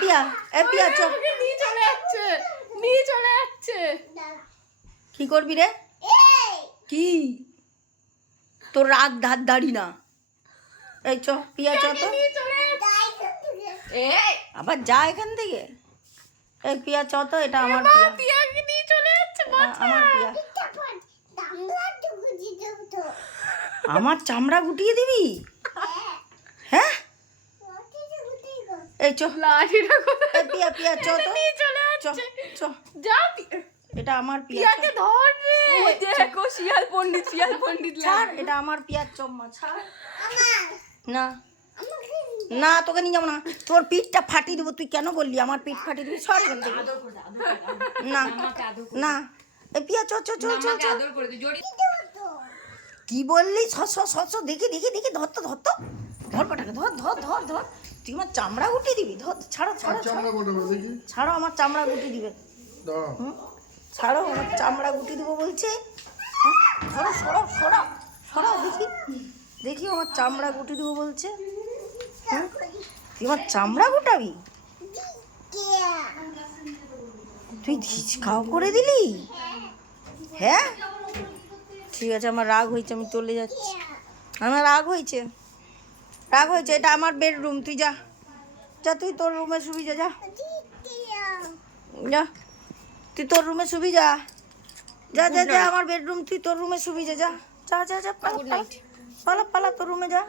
পিয়া চল, নিয়ে চলে যাচ্ছে। কি করবি রে? কি তোর রাগ ধার দাড়ি না? এই চ পিয়া চ তো, আবার যা এখান থেকে। এই পিয়া চ তো, এটা আমার পিয়া, পিয়াকে নিয়ে চলে যাচ্ছে। আমার পিয়া। আমার চামড়া গুটিয়ে দিবি? হ্যাঁ এই চ, লাঠিটা কোথায়? এই পিয়া পিয়া চ তো, নিয়ে চলে চ যাচ্ছে। চ, যা এটা আমার পিয়া। পিয়াকে ধর রে। দেখো শিয়াল পণ্ডিত ছাড়, এটা আমার পিয়ার চম্মা, ছাড়। না না, তোকে নিয়ে যাবো না, তোর পিঠটা ফাটিয়ে দেবো। তুই কেন বললি আমার পিঠ ফাটিয়ে দিবি? সর এখান থেকে। না না, এই পিয়া চ চ চ চ চ। কি বললি? দেখি দেখি দেখি, ধর তো ধর তো, ধর পাটাকে, ধর ধর ধর ধর। তুই আমার চামড়া গুটিয়ে দিবি? ধর, ছাড়ো ছাড়ো ছাড়ো, আমার চামড়া গুটিয়ে দিবে। ছাড়ো, আমার চামড়া গুটিয়ে দেবো বলছে। ধরো, সরাও সরাও সরাও, দেখি দেখি, আমার চামড়া গুটিয়ে দেবো বলছে। তুই আমার চামড়া গুটাবি? তুই ধিচকাও করে দিলি? হ্যাঁ ঠিক আছে, আমার রাগ হয়েছে, আমি চলে যাচ্ছি। আমার রাগ হয়েছে, এটা আমার বেডরুম। তুই যা যা, তুই তোর রুমে শুবি, যা যা যা, তুই তোর রুমে শুবি, যা যা যা যা, আমার বেডরুম, তুই তোর রুমে শুবি, যা যা যা যা যা, পালা পালা পালা, তোর রুমে যা।